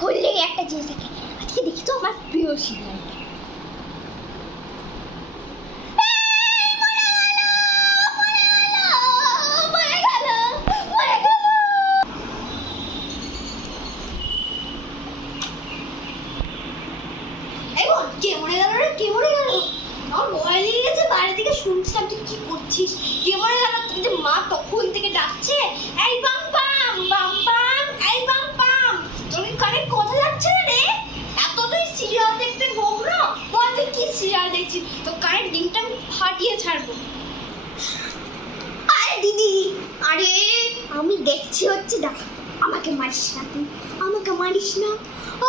খুললেই একটা জিনিস থাকে। আজকে দেখি তো আমার প্রিয় সিরিয়াল। কে মরে গেল রে? কে মরে গেল? আমার ভয় লেগে গেছে। বাইরে থেকে শুনছিলাম তুই কি করছিস। কে মরে গেল? তুই যে মা তখন থেকে ডাকছে, এই বাম বাম বাম বাম, এই বাম বাম। তোর কানে কথা যাচ্ছে না রে? এত তুই সিরিয়াল দেখতে গোগ্র, বল তুই কি সিরিয়াল দেখছিস? তো কানের ডিমটা আমি ফাটিয়ে ছাড়বো। আরে দিদি, আরে আমি দেখছি হচ্ছে, দেখ আমাকে মারিস না, তুই আমাকে মারিস না।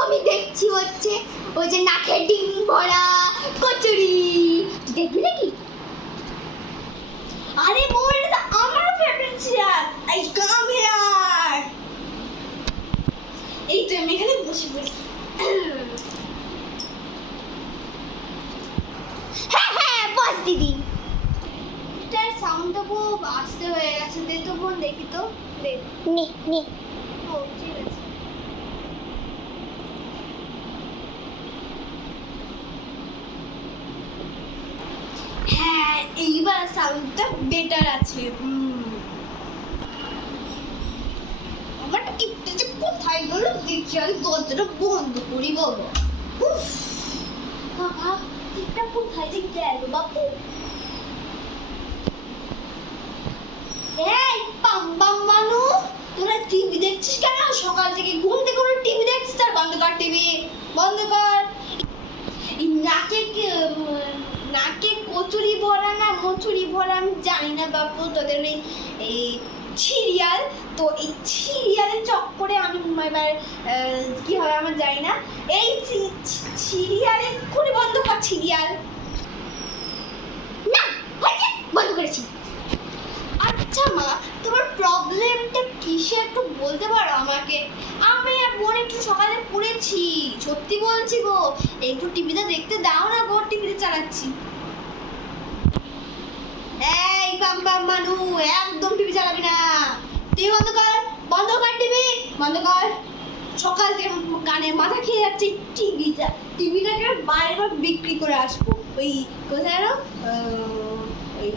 আমি দেখছি হচ্ছে ওই যে নাকের ডিম ভরা কচুরি, তুই দেখবি নাকি? আরে বোন, এটা তো আমার favourite serial. I come here. এই তো আমি এখানে বসে পড়ি। হ্যাঁ হ্যাঁ বস দিদি। এটার সাউন্ডটা খুব আস্তে হয়ে গেছে, দে তো বোন, দেখি তো, দে নে নে। ও ঠিক আছে। হ্যাঁ এইবার সাউন্ডটা বেটার আছে। আমার টিপটা যে কোথায় গেল দেখি, আমি দরজাটা বন্ধ করি বাবা। উফ বাবা, টিপটা কোথায় যে গেল বাপু? এই পাম পাম মানু, তোরা টিভি দেখছিস কেন? সকাল থেকে ঘুম থেকে উঠে টিভি দেখছিস? আর বন্ধ কর টিভি, বন্ধ কর। এই নাকে কচুরি ভরা না মচুরি ভরা আমি জানি না বাপু, তোদের এই সিরিয়াল। তো এই সিরিয়ালের চক্করে আমি এবার কি হবে আমার জানি না। এই সিরিয়ালে খুবই বন্ধ কর সিরিয়াল। না হয়েছে, বন্ধ করেছি। আচ্ছা মা, তোমার প্রবলেমটা কিসে একটু বলতে পারো আমাকে? আমি আর বোন একটু সকালে পড়েছি, সত্যি বলছি গো। একটু টিভিটা দেখতে দাও না গো, টিভিতে চালাচ্ছি। এই বাম বাম মানু, একদম টিভি চালাবি না। টিভি বন্ধ কর, বন্ধ কর টিভি, বন্ধ কর। সকাল থেকে কানে মাথা খেয়ে যাচ্ছে টিভিটাকে বাইরে বিক্রি করে আসবো। ওই কোথায় না ওই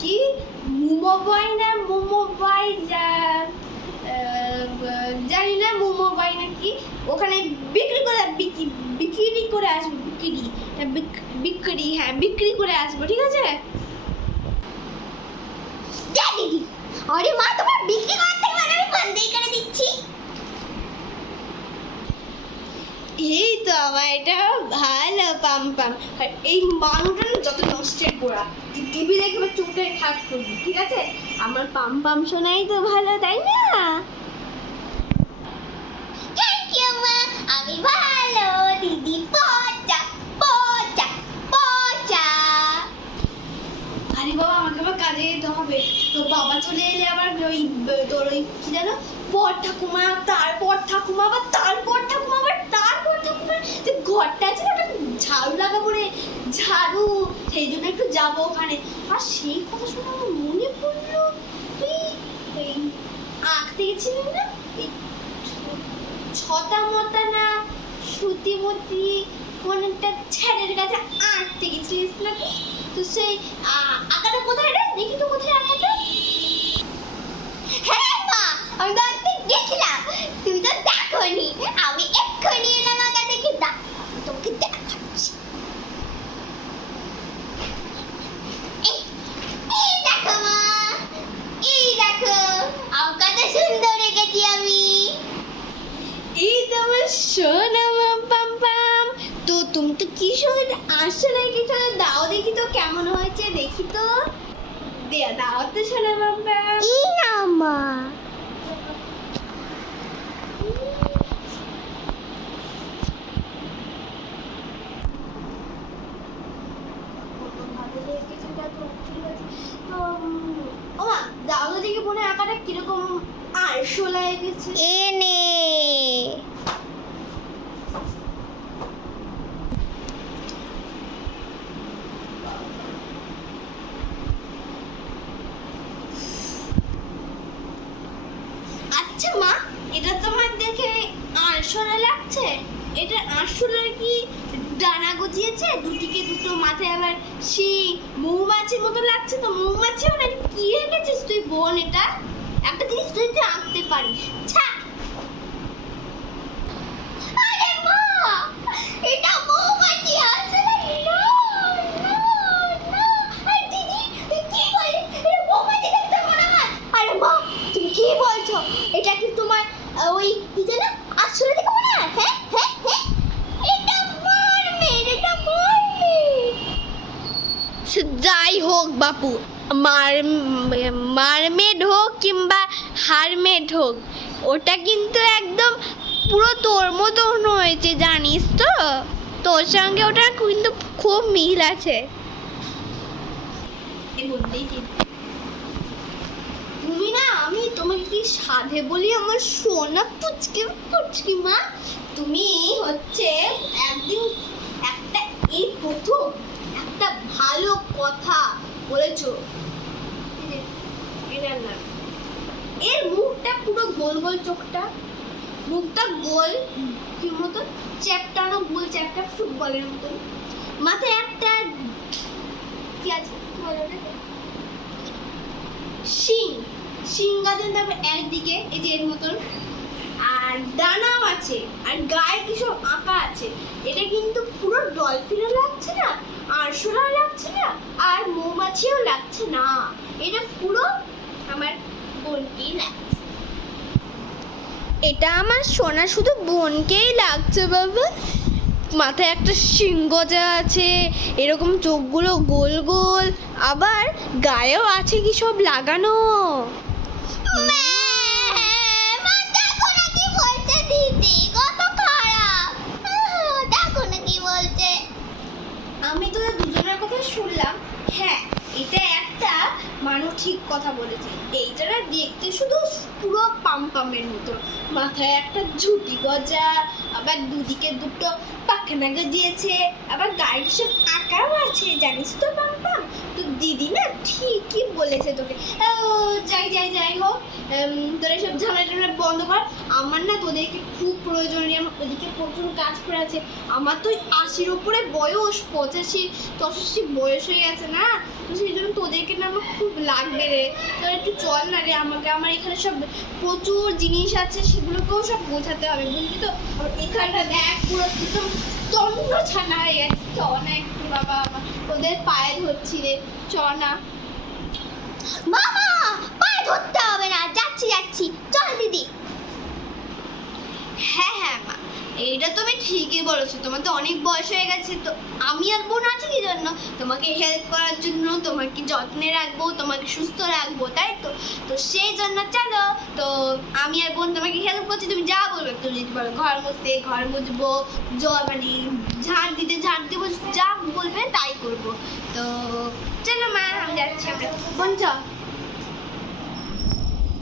কি মোমোবাই না মোমোবাই, জানি না মোমোবাই নাকি, ওখানে বিক্রি করে আসবো। বিক্রি হ্যাঁ বিক্রি করে আসবো, ঠিক আছে? দিদি, আরে মা তোমার বিক্রি করার থেকে মানে আমি বন্ধই করে দিচ্ছি। এই তো আমার এটা ভালো পাম পাম। আর এই মানুষটা যত নষ্টের গোড়া, টিভি দেখে চুপটে থাক করবি, ঠিক আছে? আমার পাম পাম শোনাই তো ভালো, তাই না? থ্যাংক ইউ মা, আমি ভালো দিদি। পচা পচা পচা। আরে বাবা, আমাকে আবার কাজে যেতে হবে। তো বাবা চলে এলে আবার ওই তোর ওই কি জানো, পর ঠাকুমা, তারপর ঠাকুমা, আবার তারপর ঠাকুমা, আবার তারপর ঠাকুমা, যে ঘরটা আছে না, ওটা ঝাড়ু লাগাবো রে, ঝাড়ু, সেই জন্য একটু যাবো ওখানে। আর সেই কথা শুনে আমার মনে পড়লো, তুই ওই আঁকতে গেছিলি না, এই ছটা মতা না শ্রুতিমতি কোন একটা ছেলের কাছে আঁকতে গেছিলিস নাকি? তো সেই আঁকাটা কোথায় রে? দেখি তো কোথায় আঁকাটা। হ্যাঁ মা, আমি তো আঁকতে গেছিলাম, তুমি তো দেখোনি। আমি এক্ষুনি এলাম আঁকা দেখি, তোমাকে দেখাচ্ছি। এই দেখো মা, এই দেখো আঁকাটা সুন্দর এঁকেছি আমি। এই তো আমার সোনা পাম পাম। তো তুমি তো কি সুন্দর আসলে কি, তাহলে দাও দেখি তো কেমন হয়েছে, দেখি তো, দাও তো সোনা পাম পাম। এই না মা, ওমা দাও তো দেখি বোনের আঁকাটা কিরকম আরশোলা এঁকেছে। এনে আচ্ছা মা, এটা তোমার দেখে আরশোলা আরশোলা লাগছে? এটা আরশোলা কি ডানা গজিয়েছে, দুটিকে দুটো, মাথায় আবার শিং, মৌমাছির মতো লাগছে তো। মৌমাছিও না, কি এঁকেছিস তুই বোন? এটা একটা জিনিস তুই আঁকতে পারিস। ছাড়। আরে মা, এটা মৌমাছি আসলে না, না, না। আরে দিদি, তুই কি বলিস? এটা মৌমাছি দেখতে মনে হয়। আরে মা, তুমি কি বলছো? এটা কি তোমার ওই কি যেন আসলে দেখে মনে হয়? হ্যাঁ হ্যাঁ হ্যাঁ, এটা মারমেড, এটা মারমেড। সে যাই হোক বাপু, মারমেড হোক কিংবা হারমেড হোক, ওটা কিন্তু একদম পুরো তোর মতন হয়েছে, জানিস তো? তোর সঙ্গে ওটা কিন্তু খুব মিল আছে। তুমি না, আমি তোমাকে কি সাধে বলি আমার সোনা পুচকে পুচকি মা? তুমি হচ্ছে একদিন একটা, এই প্রথম একটা ভালো কথা বলেছো। এর মুখটা পুরো গোল গোল, চোখটা, মুখটা গোল, কি মতো চ্যাপটানো, গোল চ্যাপটা, ফুটবলের মতো। মাথায় একটা কি আছে শিং, শিং গাছের তারপর একদিকে এই যে এর মতন, আর ডানাও আছে, আর গায়ে কি সব আঁকা আছে। এটা কিন্তু পুরো ডলফিনও লাগছে না, আরশোলাও লাগছে না, আর মৌমাছিও লাগছে না। এটা পুরো আমার বোনকেই লাগছে। এটা আমার সোনা শুধু বোনকেই লাগছে বাবা। মাথায় একটা শিং গজা আছে, এরকম চোখগুলো গোল গোল, আবার গায়েও আছে কি সব লাগানো। আমি তোদের দুজনের কথা শুনলাম। হ্যাঁ, এটা একটা মানুষ ঠিক কথা বলেছে। এইটা না দেখতে শুধু পুরো পামপামের মতো, মাথায় একটা ঝুটি গজা, আবার দুদিকে দুটো পাখনা গজিয়েছে, আবার গাড়ির সব আঁকাও আছে, জানিস তো পামপাম? তো দিদি না ঠিকই বলেছে তোকে। যাই যাই যাই হোক, তোরা সব ঝামেলা বন্ধ কর। আমার না তোদেরকে খুব প্রয়োজনীয়, আমার ওদিকে প্রচুর কাজ করে আছে। আমার তো 80-র উপরে বয়স, 85-86 বয়স হয়ে গেছে না, তো সেই জন্য তোদেরকে না আমার খুব লাগবে রে। তোরা একটু চল না রে আমাকে, আমার এখানে সব প্রচুর জিনিস আছে, সেগুলোকেও সব গোছাতে হবে, বুঝলি তো? এখানটা দেখ পুরো একদম তন্ন ছানা হয়ে গেছে। চ না একটু বাবা, তোদের পায়ে ধরছি রে, চ না। মামা, পায়ে ধরতে হবে না, যাচ্ছি যাচ্ছি, চল দিদি। হ্যাঁ হ্যাঁ মা, এইটা তুমি ঠিকই বলেছো। তোমার তো অনেক বয়স হয়ে গেছে, তো আমি আর বোন আছি কি জন্য? তোমাকে হেল্প করার জন্য, তোমাকে যত্নে রাখবো, তোমাকে সুস্থ রাখবো, তাই তো? তো সেই জন্য চলো, তো আমি আর বোন তোমাকে হেল্প করছি। তুমি যা বলবে, তুমি যদি বলো ঘর মুছতে ঘর মুছবো, মানে ঝাড় দিতে ঝাড় দেবো, যা বলবে তাই করবো। তো চলো মা, আমি যাচ্ছি, আমরা বোন চ।